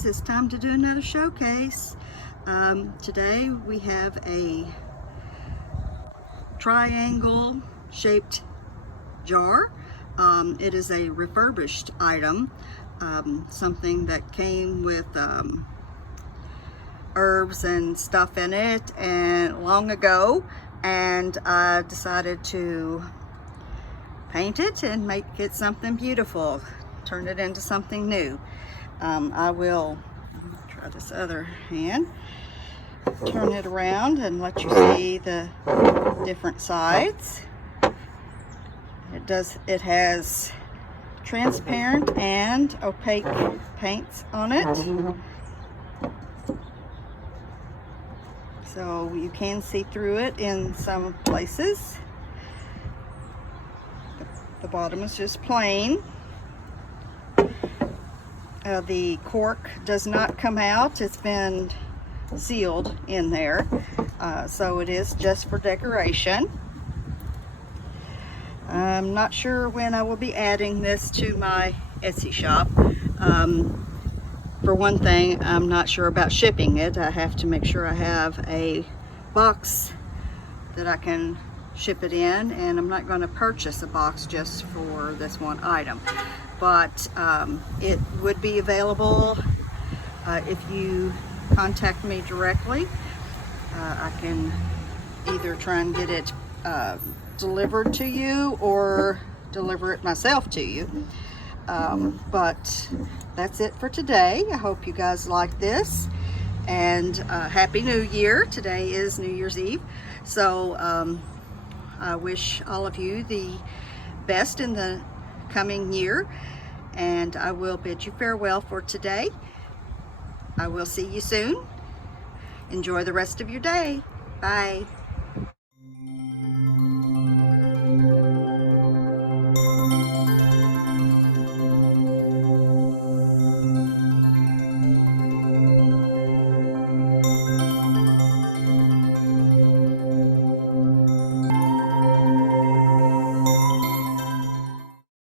ladies, it's time to do another showcase. Today we have a triangle shaped jar. It is a refurbished item, something that came with herbs and stuff in it and long ago, and I decided to paint it and make it something beautiful, turn it into something new. I will try this other hand, turn it around and let you see the different sides. It has transparent and opaque paints on it, so you can see through it in some places. The bottom is just plain. The cork does not come out. It's been sealed in there, so it is just for decoration. I'm not sure when I will be adding this to my Etsy shop. For one thing, I'm not sure about shipping it. I have to make sure I have a box that I can ship it in, and I'm not going to purchase a box just for this one item, but it would be available if you contact me directly. I can either try and get it delivered to you or deliver it myself to you, but that's it for today. I hope you guys like this, and Happy New Year. Today is New Year's Eve, so I wish all of you the best in the coming year, and I will bid you farewell for today. I will see you soon. Enjoy the rest of your day. Bye.